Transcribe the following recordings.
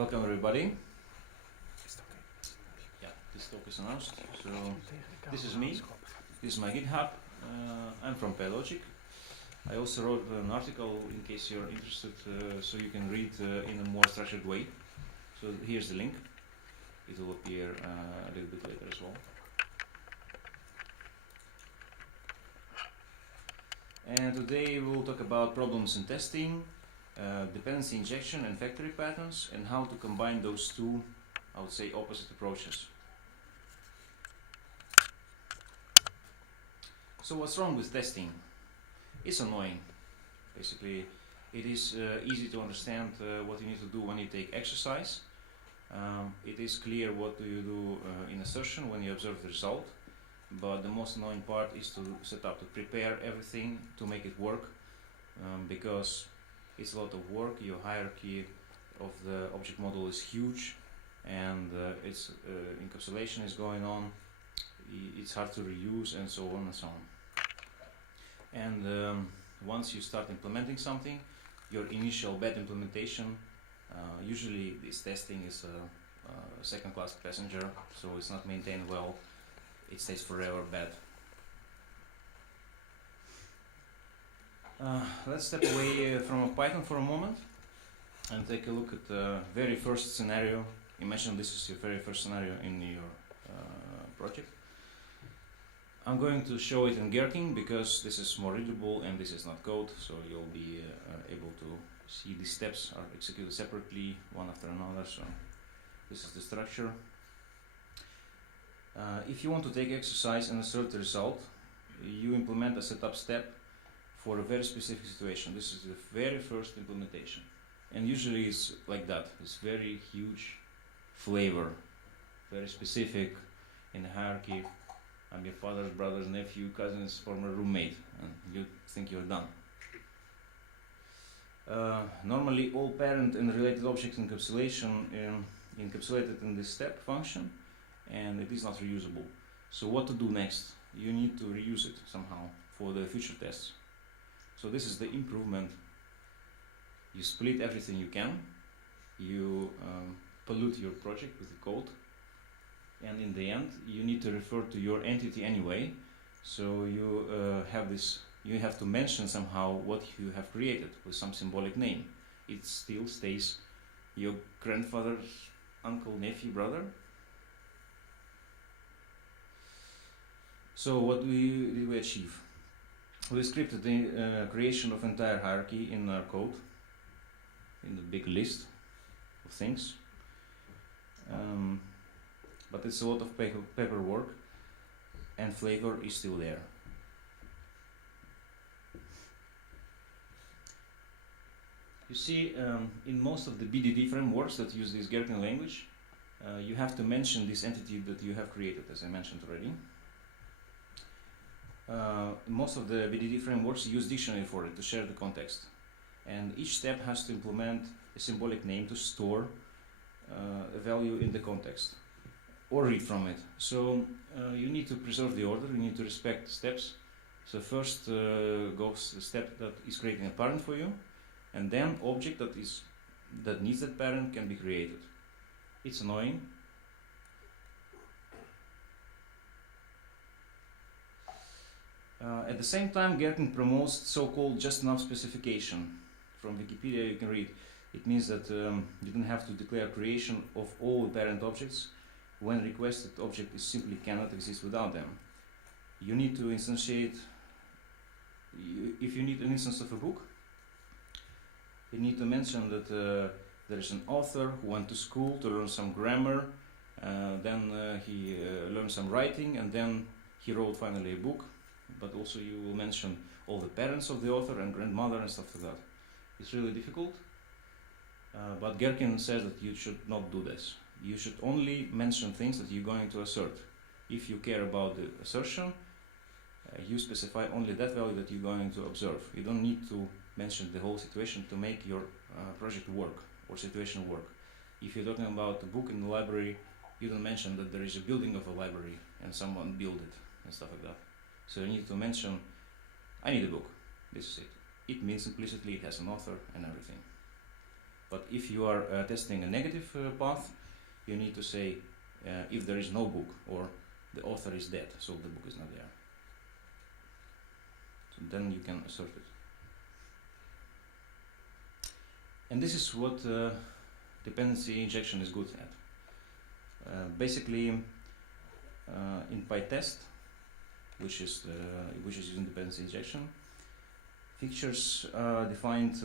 Welcome everybody. Yeah, this talk is announced. So this is me. This is my GitHub. I'm from PyLogic. I also wrote an article in case you're interested, so you can read in a more structured way. So here's the link. It will appear a little bit later as well. And today we will talk about problems in testing, dependency injection and factory patterns, and how to combine those two, I would say, opposite approaches. So what's wrong with testing? It's annoying. Basically, it is easy to understand what you need to do when you take exercise. It is clear what do you do in assertion when you observe the result. But the most annoying part is to set up, to prepare everything to make it work, because it's a lot of work. Your hierarchy of the object model is huge, and its encapsulation is going on. It's hard to reuse, and so on and so on. And once you start implementing something, your initial bad implementation, usually this testing is a second-class passenger, so it's not maintained well. It stays forever bad. Let's step away from Python for a moment and take a look at the very first scenario. Imagine this is your very first scenario in your project. I'm going to show it in Gherkin because this is more readable and this is not code, so you'll be able to see these steps are executed separately, one after another. So this is the structure. If you want to take exercise and assert the result, you implement a setup step for a very specific situation. This is the very first implementation. And usually it's like that. It's very huge flavor, very specific in the hierarchy. I'm your father's brother's nephew, cousin's former roommate, and you think you're done. Normally all parent and related object encapsulation encapsulated in this step function, and it is not reusable. So what to do next? You need to reuse it somehow for the future tests. So this is the improvement. You split everything you can, you pollute your project with the code, and in the end you need to refer to your entity anyway. So you you have to mention somehow what you have created with some symbolic name. It still stays your grandfather's uncle, nephew, brother. So what did we achieve? We scripted the creation of entire hierarchy in our code, in the big list of things. But it's a lot of paperwork, and flavor is still there. You see, in most of the BDD frameworks that use this Gherkin language, you have to mention this entity that you have created, as I mentioned already. Most of the BDD frameworks use dictionary for it to share the context, and each step has to implement a symbolic name to store a value in the context or read from it. So you need to preserve the order, you need to respect the steps. So first goes the step that is creating a parent for you, and then object that needs that parent can be created. It's annoying. At the same time, Gherkin promotes so-called just enough specification. From Wikipedia you can read. It means that you don't have to declare creation of all parent objects when requested object simply cannot exist without them. You need to instantiate, if you need an instance of a book, you need to mention that there is an author who went to school to learn some grammar, then he learned some writing, and then he wrote finally a book. But also you will mention all the parents of the author and grandmother and stuff like that. It's really difficult, but Gherkin says that you should not do this. You should only mention things that you're going to assert. If you care about the assertion, you specify only that value that you're going to observe. You don't need to mention the whole situation to make your project work or situation work. If you're talking about a book in the library, you don't mention that there is a building of a library and someone built it and stuff like that. So you need to mention, I need a book, this is it. It means implicitly it has an author and everything. But if you are testing a negative path, you need to say if there is no book or the author is dead, so the book is not there. So then you can assert it. And this is what dependency injection is good at. Basically, in PyTest, which is using dependency injection, fixtures are defined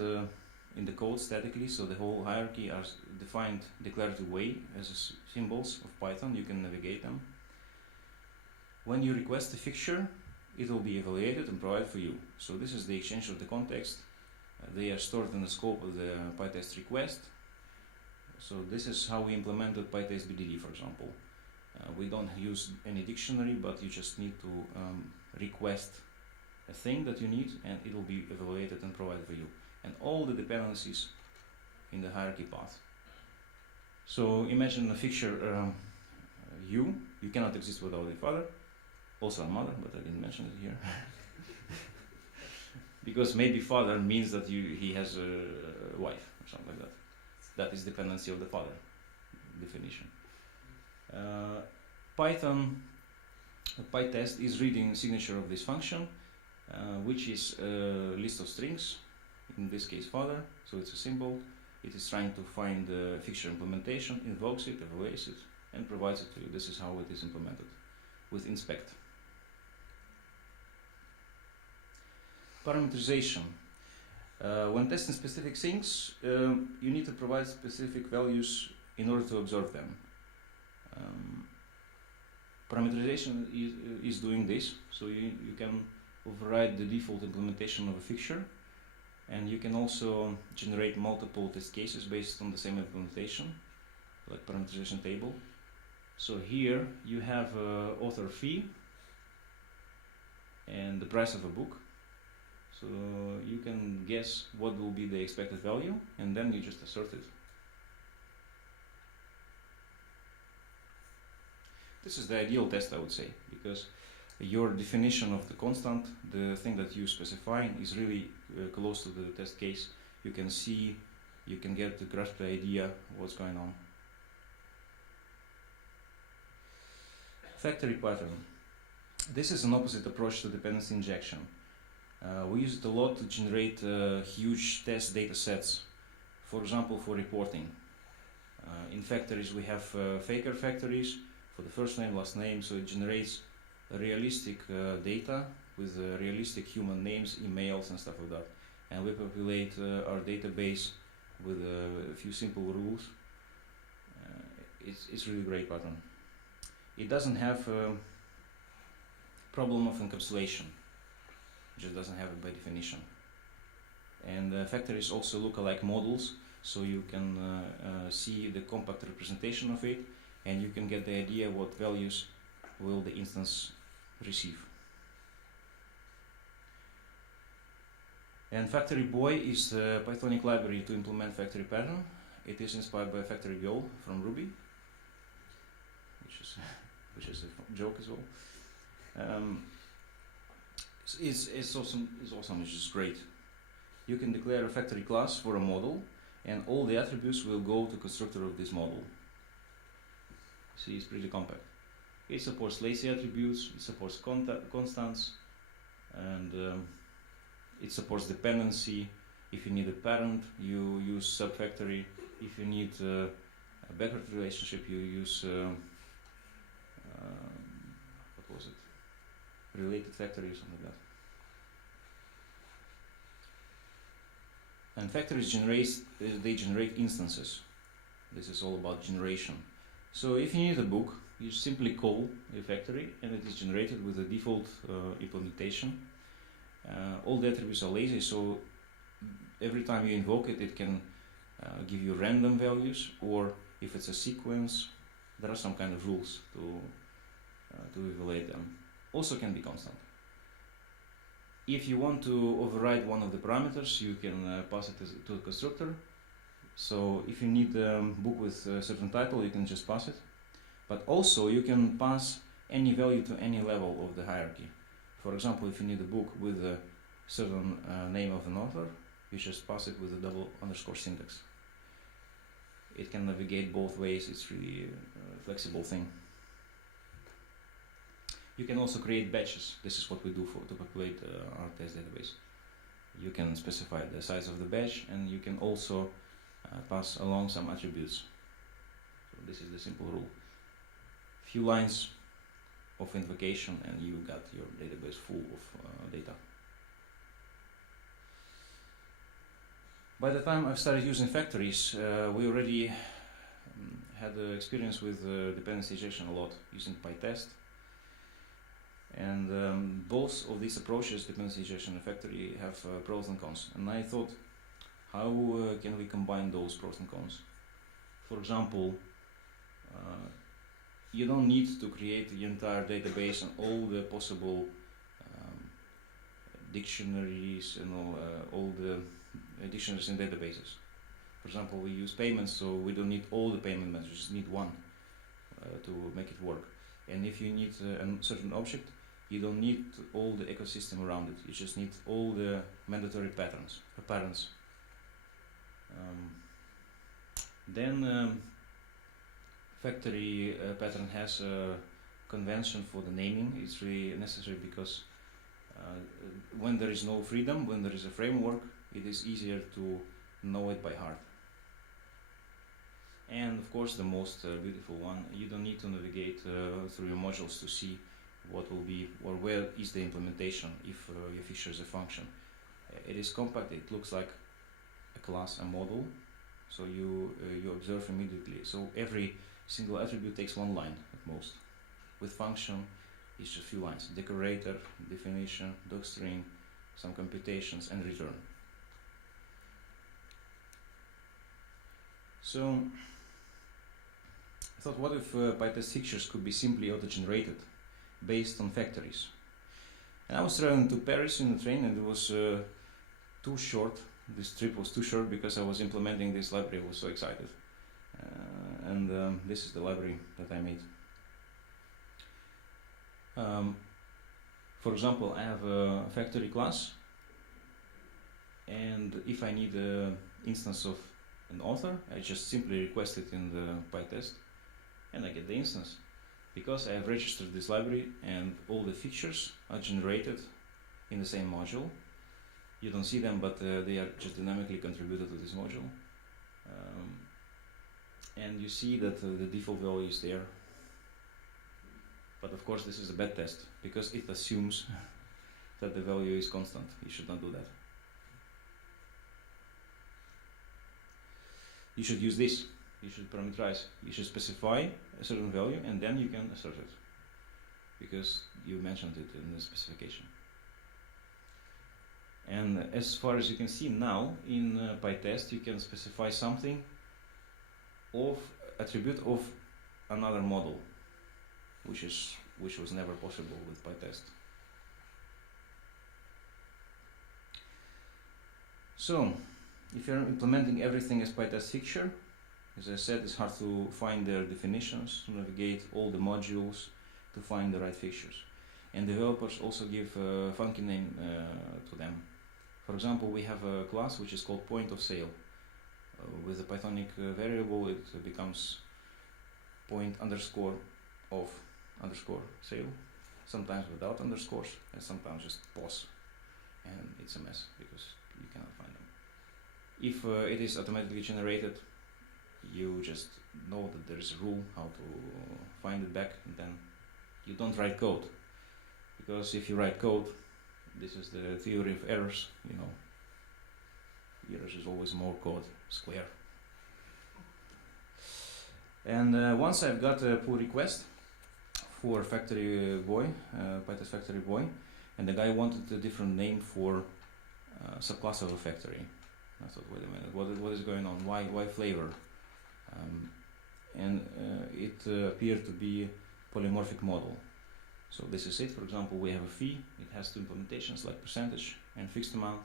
in the code statically, so the whole hierarchy are defined declarative way as symbols of Python. You can navigate them. When you request a fixture, it will be evaluated and provided for you. So this is the exchange of the context. They are stored in the scope of the PyTest request. So this is how we implemented PyTest BDD, for example. We don't use any dictionary, but you just need to request a thing that you need, and it will be evaluated and provided for you. And all the dependencies in the hierarchy path. So imagine a fixture you cannot exist without a father, also a mother, but I didn't mention it here. Because maybe father means that he has a wife or something like that. That is dependency of the father definition. PyTest is reading signature of this function, which is a list of strings, in this case father, so it's a symbol. It is trying to find the fixture implementation, invokes it, evaluates it, and provides it to you. This is how it is implemented with inspect. Parameterization. When testing specific things, you need to provide specific values in order to observe them. Parameterization is doing this, so you can override the default implementation of a fixture, and you can also generate multiple test cases based on the same implementation, like parameterization table. So here you have author fee and the price of a book. So you can guess what will be the expected value, and then you just assert it. This is the ideal test, I would say, because your definition of the constant, the thing that you specify, is really close to the test case. You can see, you can get to grasp the idea of what's going on. Factory pattern. This is an opposite approach to dependency injection. We use it a lot to generate huge test data sets, for example, for reporting. In factories, we have faker factories for the first name, last name, so it generates realistic data with realistic human names, emails, and stuff like that. And we populate our database with a few simple rules. It's really great pattern. It doesn't have a problem of encapsulation. It just doesn't have it by definition. And factories also look like models, so you can see the compact representation of it, and you can get the idea what values will the instance receive. And Factory Boy is a Pythonic library to implement factory pattern. It is inspired by Factory Girl from Ruby, which is a joke as well. It's awesome. It's just great. You can declare a factory class for a model, and all the attributes will go to constructor of this model. See, it's pretty compact. It supports lazy attributes, it supports constants, and it supports dependency. If you need a parent, you use subfactory. If you need a backward relationship, you use what was it? Related factory or something like that. And factories generate instances. This is all about generation. So if you need a book, you simply call a factory, and it is generated with the default implementation. All the attributes are lazy, so every time you invoke it, it can give you random values, or if it's a sequence, there are some kind of rules to evaluate them. Also can be constant. If you want to override one of the parameters, you can pass it to the constructor. So if you need a book with a certain title, you can just pass it. But also you can pass any value to any level of the hierarchy. For example, if you need a book with a certain name of an author, you just pass it with a double underscore syntax. it can navigate both ways. It's really a flexible thing. You can also create batches. This is what we do to populate our test database. You can specify the size of the batch, and you can also pass along some attributes. So this is the simple rule. Few lines of invocation and you got your database full of data. By the time I've started using factories, we already had experience with dependency injection a lot using PyTest. And both of these approaches, dependency injection and factory, have pros and cons. And I thought, how can we combine those pros and cons? For example, you don't need to create the entire database and all the possible dictionaries and all the dictionaries in databases. For example, we use payments, so we don't need all the payment methods, we just need one to make it work. And if you need a certain object, you don't need all the ecosystem around it, you just need all the mandatory patterns. Then factory pattern has a convention for the naming. It's really necessary because when there is no freedom, when there is a framework, it is easier to know it by heart. And of course the most beautiful one, you don't need to navigate through your modules to see what will be or where is the implementation if your feature is a function. It is compact, it looks like a class, a model, so you observe immediately. So every single attribute takes one line at most. With function, it's just a few lines. Decorator, definition, docstring, some computations, and return. So I thought, what if PyTest fixtures could be simply auto-generated based on factories? And I was traveling to Paris in the train, and it was too short. This trip was too short because I was implementing this library. I was so excited. And this is the library that I made. For example, I have a factory class, and if I need an instance of an author, I just simply request it in the PyTest, and I get the instance. Because I have registered this library and all the features are generated in the same module. You don't see them, but they are just dynamically contributed to this module. And you see that the default value is there. But of course this is a bad test, because it assumes that the value is constant. You should not do that. You should use this. You should parameterize. You should specify a certain value and then you can assert it, because you mentioned it in the specification. And as far as you can see now in PyTest, you can specify something of attribute of another model, which was never possible with PyTest. So if you're implementing everything as PyTest fixture, as I said, it's hard to find their definitions, to navigate all the modules, to find the right fixtures. And developers also give a funky name to them. For example, we have a class which is called point of sale. With a Pythonic variable, it becomes point underscore of underscore sale, sometimes without underscores, and sometimes just pos, and it's a mess because you cannot find them. If it is automatically generated, you just know that there is a rule how to find it back, and then you don't write code, because if you write code, this is the theory of errors, you know, errors is always more code square. And once I've got a pull request for factory boy, PyTest factory boy, and the guy wanted a different name for subclass of a factory. I thought, wait a minute, what is going on? Why flavor? It appeared to be polymorphic model. So this is it. For example, we have a fee. It has two implementations like percentage and fixed amount.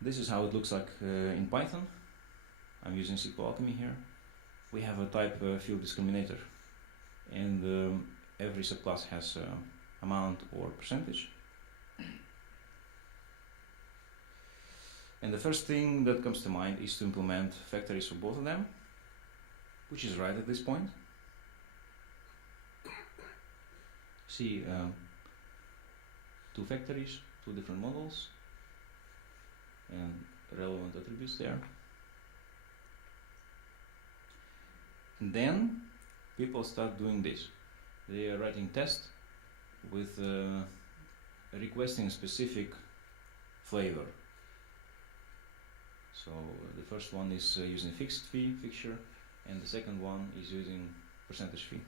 This is how it looks like in Python. I'm using SQL Alchemy here. We have a type field discriminator, and every subclass has amount or percentage. And the first thing that comes to mind is to implement factories for both of them, which is right at this point. See, two factories, two different models, and relevant attributes there. And then people start doing this. They are writing test with requesting a specific flavor. So the first one is using fixed fee fixture, and the second one is using percentage fee.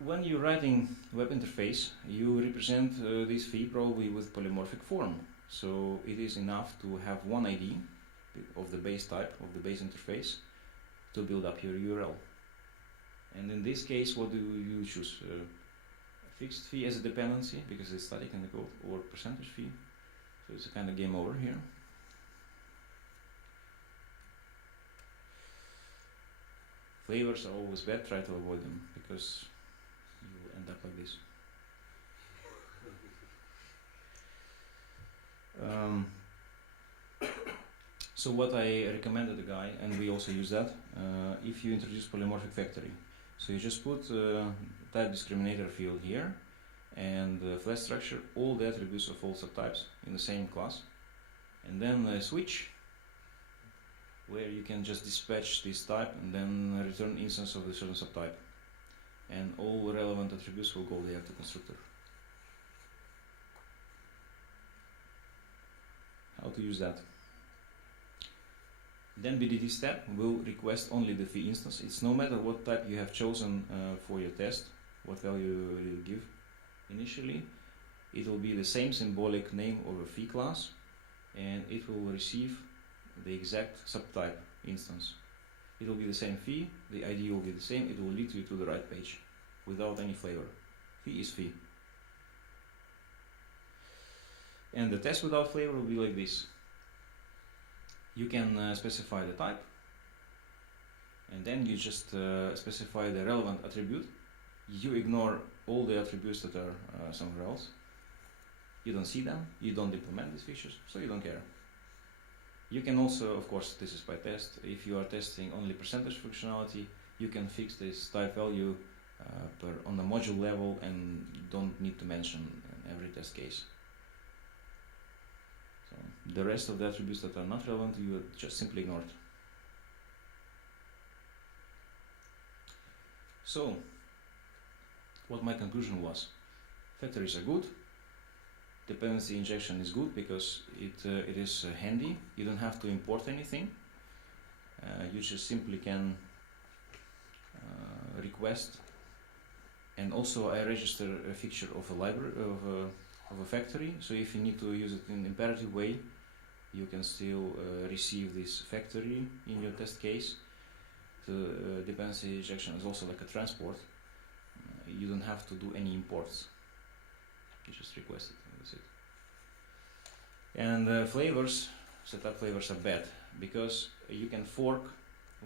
When you're writing web interface, you represent this fee probably with polymorphic form. So it is enough to have one ID of the base type, of the base interface, to build up your URL. And in this case, what do you choose? Fixed fee as a dependency, because it's static in the code, or percentage fee. So it's a kind of game over here. Flavors are always bad, try to avoid them, because you will end up like this. So what I recommended the guy, and we also use that, if you introduce polymorphic factory. So you just put type discriminator field here, and flash structure, all the attributes of all subtypes in the same class, and then a switch where you can just dispatch this type and then return instance of the certain subtype, and all relevant attributes will go there to constructor. How to use that? Then BDT step will request only the fee instance. It's no matter what type you have chosen for your test, what value you give initially. It will be the same symbolic name of a fee class, and it will receive the exact subtype instance. It will be the same fee, the ID will be the same, it will lead you to the right page without any flavor. Fee is fee. And the test without flavor will be like this. You can specify the type, and then you just specify the relevant attribute. You ignore all the attributes that are somewhere else. You don't see them, you don't implement these features, so you don't care. You can also, of course, this is PyTest, if you are testing only percentage functionality, you can fix this type value on the module level and don't need to mention every test case. So the rest of the attributes that are not relevant, you just simply ignore it. So, what my conclusion was: factories are good. Dependency injection is good because it is handy. You don't have to import anything. You just simply can request, and also I register a feature of a library of a factory. So if you need to use it in imperative way, you can still receive this factory in your test case. The dependency injection is also like a transport. You don't have to do any imports. You just request it. That's it. And flavors, setup flavors are bad because you can fork.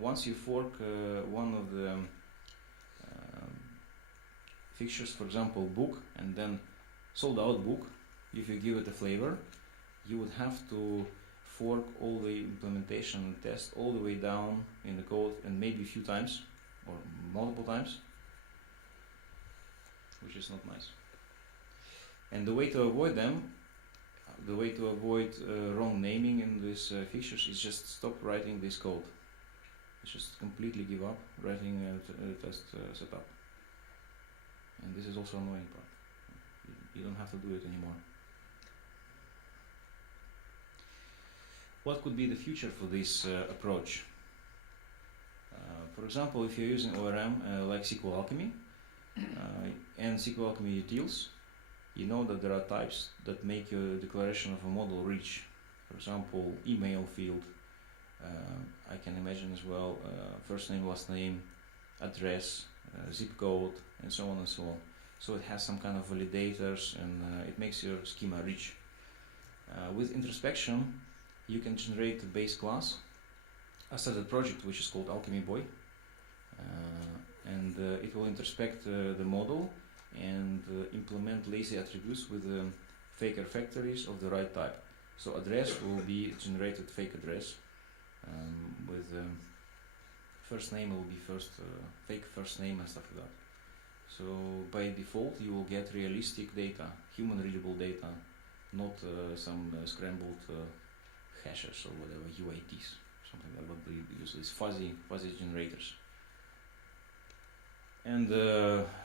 Once you fork one of the fixtures, for example, book, and then sold out book, if you give it a flavor, you would have to fork all the implementation and test all the way down in the code, and maybe a few times or multiple times, which is not nice. And the way to avoid them, the way to avoid wrong naming in these features is just stop writing this code. Just completely give up writing a test setup. And this is also annoying part. You don't have to do it anymore. What could be the future for this approach? For example, if you're using ORM like SQL Alchemy and SQL Alchemy utils, you know that there are types that make your declaration of a model rich. For example, email field. I can imagine as well first name, last name, address, zip code, and so on and so on. So it has some kind of validators, and it makes your schema rich. With introspection, you can generate a base class. I started a project which is called Alchemy Boy, and it will introspect the model and implement lazy attributes with faker factories of the right type. So address will be generated fake address with first name will be fake first name and stuff like that. So by default you will get realistic data, human readable data, not some scrambled hashes or whatever, UIDs, something like what they use, these fuzzy generators. And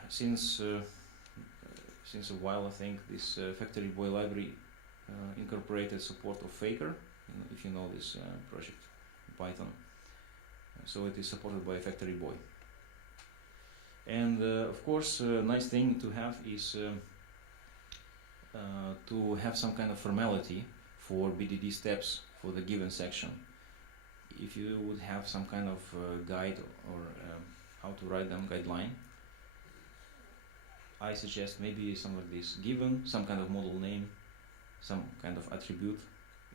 since a while I think this Factory Boy library incorporated support of Faker, if you know this project in Python. So it is supported by Factory Boy. And of course, nice thing to have is to have some kind of formality for BDD steps for the given section. If you would have some kind of guide or how to write them, guideline, I suggest maybe some of this: given, some kind of model name, some kind of attribute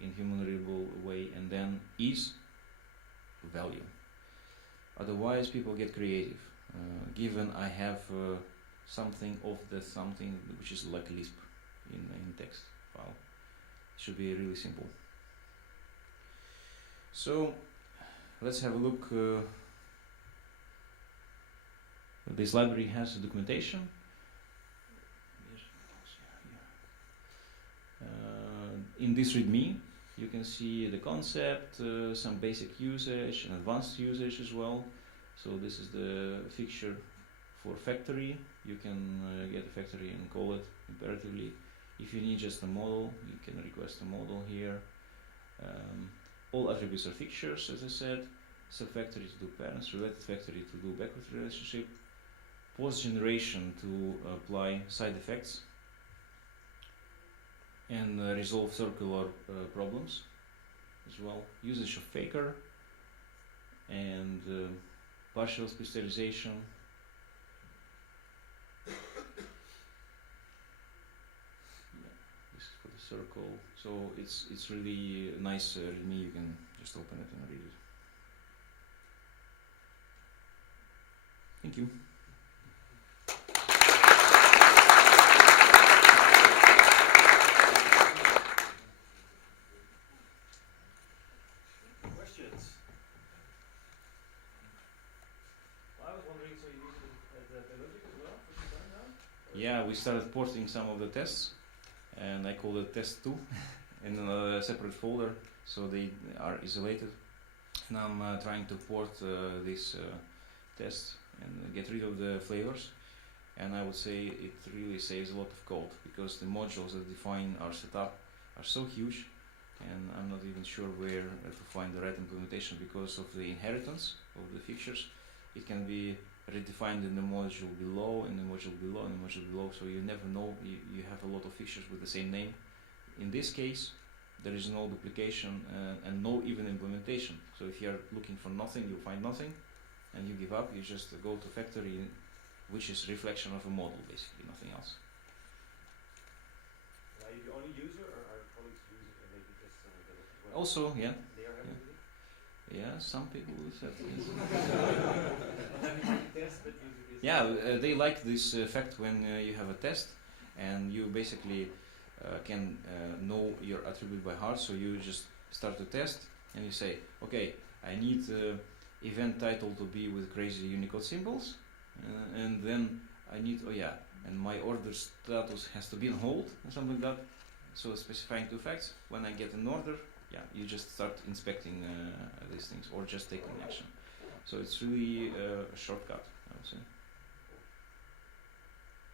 in human readable way, and then is value. Otherwise people get creative. Given I have something of the something which is like Lisp in text file. It should be really simple. So let's have a look. This library has documentation. In this README you can see the concept, some basic usage and advanced usage as well. So this is the fixture for factory. You can get a factory and call it imperatively. If you need just a model, you can request a model here. All attributes are fixtures, as I said. Subfactory to do parents, related factory to do backward relationship. Post generation to apply side effects and resolve circular problems as well. Usage of faker and partial specialization. This is for the circle. So it's really nice README. You can just open it and read it. Thank you. Questions? Well, I was wondering, so you use it as a logic as well for some time now? Yeah, we started porting some of the tests, and I called it test 2 in a separate folder, so they are isolated. And I'm trying to port this test and get rid of the flavors. And I would say it really saves a lot of code, because the modules that define our setup are so huge, and I'm not even sure where to find the right implementation because of the inheritance of the fixtures. It can be redefined in the module below, in the module below, in the module below, so you never know. You have a lot of fixtures with the same name. In this case, there is no duplication and no even implementation. So if you are looking for nothing, you find nothing, and you give up. You just go to factory, which is reflection of a model, basically, nothing else. Are you the only user, or are colleagues using it, and maybe just some of them as well? Also, yeah. They are happy with it? Yeah, some people will say yes. Test, but use it is Yeah, they like this fact when you have a test and you basically can know your attribute by heart. So you just start the test and you say, okay, I need event title to be with crazy Unicode symbols, and then I need, oh yeah, and my order status has to be on hold or something like that. So specifying two facts. When I get an order, yeah, you just start inspecting these things or just taking action. So it's really a shortcut, I would say.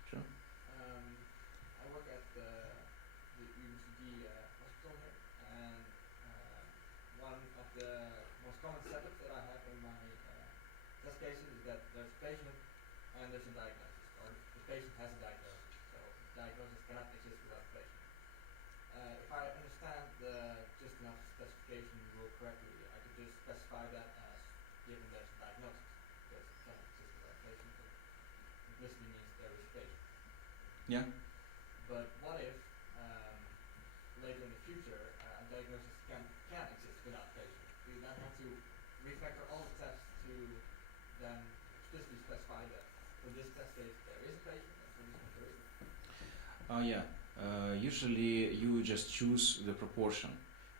Sure. I work at the UCD hospital here, and one of the most common setups that I have in my test cases is that there's a patient and there's a diagnosis, or the patient has a diagnosis, so the diagnosis cannot exist without the patient. If I understand the just enough specification rule correctly, I could just specify that as given there's a diagnosis, because it cannot exist without a patient, but implicitly means there is a patient. Yeah. But what if later in the future a diagnosis can exist without a patient? Do you then have to refactor all the tests to then explicitly specify that for this test case there is a patient and for this one there isn't? Yeah. usually you just choose the proportion.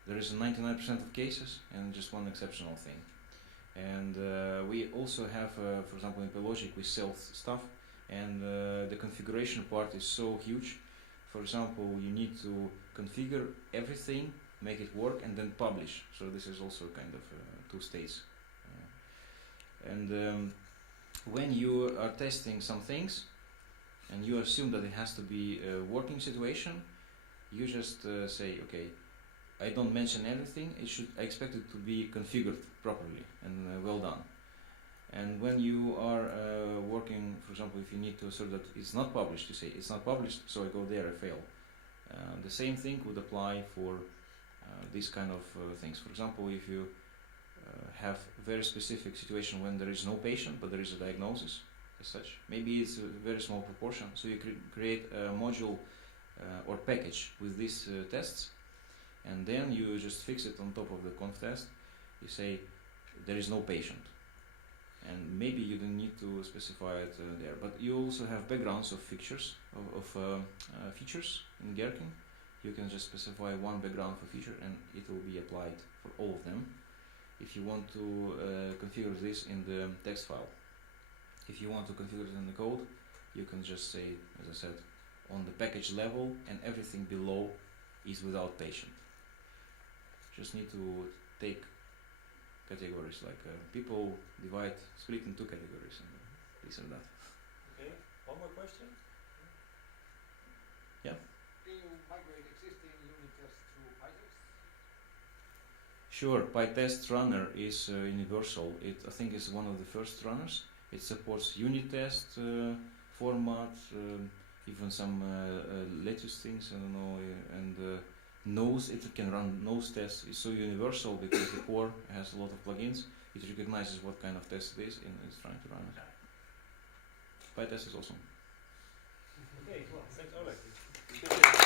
There is 99% of cases and just one exceptional thing. And we also have, for example, in PyLogic we sell stuff, and the configuration part is so huge. For example, you need to configure everything, make it work, and then publish. So this is also kind of 2 stages. When you are testing some things, and you assume that it has to be a working situation, you just say, okay, I don't mention anything. I expect it to be configured properly and well done. And when you are working, for example, if you need to assert that it's not published, you say it's not published, so I go there, I fail. The same thing would apply for these kind of things. For example, if you have a very specific situation when there is no patient, but there is a diagnosis as such, maybe it's a very small proportion, so you create a module or package with these tests, and then you just fix it on top of the conf test. You say there is no patient, and maybe you don't need to specify it there, but you also have backgrounds of features features in Gherkin. You can just specify one background for feature and it will be applied for all of them. If you want to configure this in the text file, if you want to configure it in the code, you can just say, as I said, on the package level, and everything below is without patient. Just need to take categories, like people split in 2 categories, and this and that. Okay, one more question? Yeah. Can you migrate existing unit tests to PyTest? Sure, PyTest runner is universal. I think is one of the first runners. It supports unit test format, even some latest things, I don't know, and nose. It can run nose tests. It's so universal because the core has a lot of plugins. It recognizes what kind of test it is and it's trying to run it. PyTest is awesome. Okay, well, thanks Oleg.